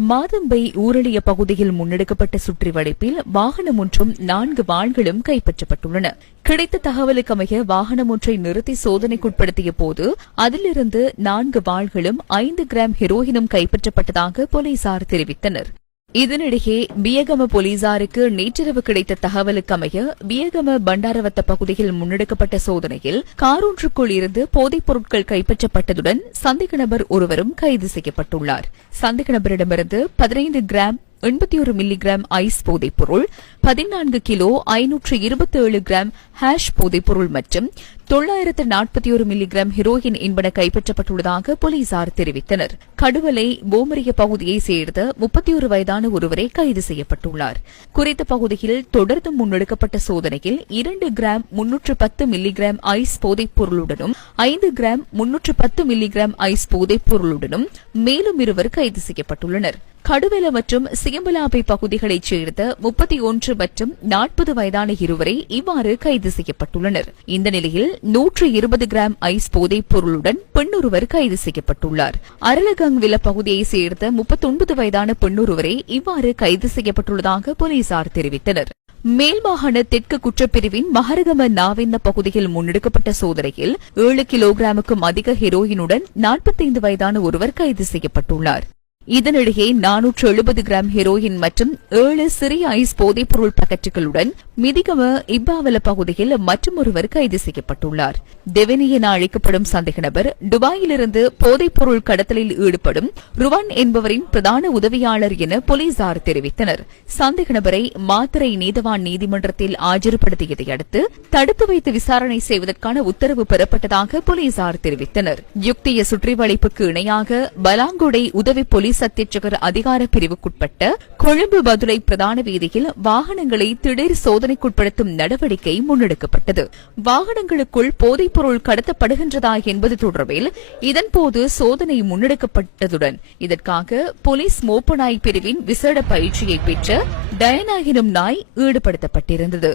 மாதம்பை ஊரளிய பகுதியில் முன்னெடுக்கப்பட்ட சுற்றிவளைப்பில் வாகனம் ஒன்றும் நான்கு வாள்களும் கைப்பற்றப்பட்டுள்ளன. கிடைத்த தகவலுக்கமைய வாகனம் ஒன்றை நிறுத்தி சோதனைக்குட்படுத்திய போது அதிலிருந்து நான்கு வாள்களும் ஐந்து கிராம் ஹெரோயினும் கைப்பற்றப்பட்டதாக போலீசார் தெரிவித்தனர். இதனிடையே பியகம போலீசாருக்கு நேற்றிரவு கிடைத்த தகவலுக்கமைய பியகம பண்டாரவத்த பகுதியில் முன்னெடுக்கப்பட்ட சோதனையில் காரொன்றுக்குள் இருந்து போதைப் பொருட்கள் கைப்பற்றப்பட்டதுடன் சந்தேக நபர் ஒருவரும் கைது செய்யப்பட்டுள்ளார். சந்தேக நபரிடமிருந்து பதினைந்து கிராம் எண்பத்தி ஒரு மில்லிகிராம் ஐஸ் போதைப் பொருள் பதினான்கு கிலோ ஐநூற்று இருபத்தி ஏழு கிராம் ஹேஷ் போதைப் பொருள் மற்றும் தொள்ளாயிரத்து நாற்பத்தி ஒரு மில்லிகிராம் ஹெரோயின் என்பன கைப்பற்றப்பட்டுள்ளதாக போலீசார் தெரிவித்தனர். கடுவலை போமரிய பகுதியை சேர்ந்த முப்பத்தி ஒரு வயதான ஒருவரை கைது செய்யப்பட்டுள்ளார். குறித்த பகுதியில் தொடர்ந்து முன்னெடுக்கப்பட்ட சோதனையில் இரண்டு கிராம் முன்னூற்று பத்து மில்லிகிராம் ஐஸ் போதைப் பொருளுடனும் ஐந்து கிராம் முன்னூற்று பத்து மில்லிகிராம் ஐஸ் போதைப் பொருளுடனும் மேலும் இருவர் கைது செய்யப்பட்டுள்ளனர். கடுவெல மற்றும் சியம்பலாபை பகுதிகளைச் சேர்ந்த முப்பத்தி ஒன்று மற்றும் நாற்பது வயதான இருவரை இவ்வாறு கைது செய்யப்பட்டுள்ளனர். இந்த நிலையில் நூற்று இருபது கிராம் ஐஸ் போதைப் பொருளுடன் பெண்ணொருவர் கைது செய்யப்பட்டுள்ளார். அரலகங்வில பகுதியைச் சேர்ந்த முப்பத்தொன்பது வயதான பெண்ணொருவரை இவ்வாறு கைது செய்யப்பட்டுள்ளதாக போலீசார் தெரிவித்தனர். மேல்மாகாண தெற்கு குற்றப்பிரிவின் மகரகம நாவென்ன பகுதியில் முன்னெடுக்கப்பட்ட சோதனையில் ஏழு கிலோகிராமுக்கும் அதிக ஹெரோயினுடன் நாற்பத்தைந்து வயதான ஒருவர் கைது செய்யப்பட்டுள்ளார். இதனிடையே நானூற்று எழுபது கிராம் ஹெரோயின் மற்றும் ஏழு சிறிய ஐஸ் போதைப் பொருள் பாக்கெட்டுகளுடன் மிதிகவ இப்பாவல பகுதியில் மற்றொருவர் கைது செய்யப்பட்டுள்ளார். தெவனி என அழைக்கப்படும் சந்தேக நபர் துபாயிலிருந்து போதைப் பொருள் கடத்தலில் ஈடுபடும் ருவான் என்பவரின் பிரதான உதவியாளர் என போலீசார் தெரிவித்தனர். சந்தேக நபரை மாத்திரை நீதவான் நீதிமன்றத்தில் ஆஜர்படுத்தியதை அடுத்து தடுத்து வைத்து விசாரணை செய்வதற்கான உத்தரவு பெறப்பட்டதாக போலீசார் தெரிவித்தனர். யுக்திய சுற்றிவளைப்புக்கு இணையாக பலாங்குடை உதவி போலீஸ் சத்தியசகர் அதிகார பிரிவுக்குட்பட்ட கொழும்பு பதுளை பிரதான வீதியில் வாகனங்களை திடீர் சோதனைக்குட்படுத்தும் நடவடிக்கை முன்னெடுக்கப்பட்டது வாகனங்களுக்குள் போதைப்பொருள் கடத்தப்படுகின்றதா என்பது தொடர்பில் இதன்போது சோதனை முன்னெடுக்கப்பட்டதுடன் இதற்காக போலீஸ் மோப்ப நாய் பிரிவின் விசேட பயிற்சியை பெற்ற டயனா எனும் நாய் ஈடுபடுத்தப்பட்டிருந்தது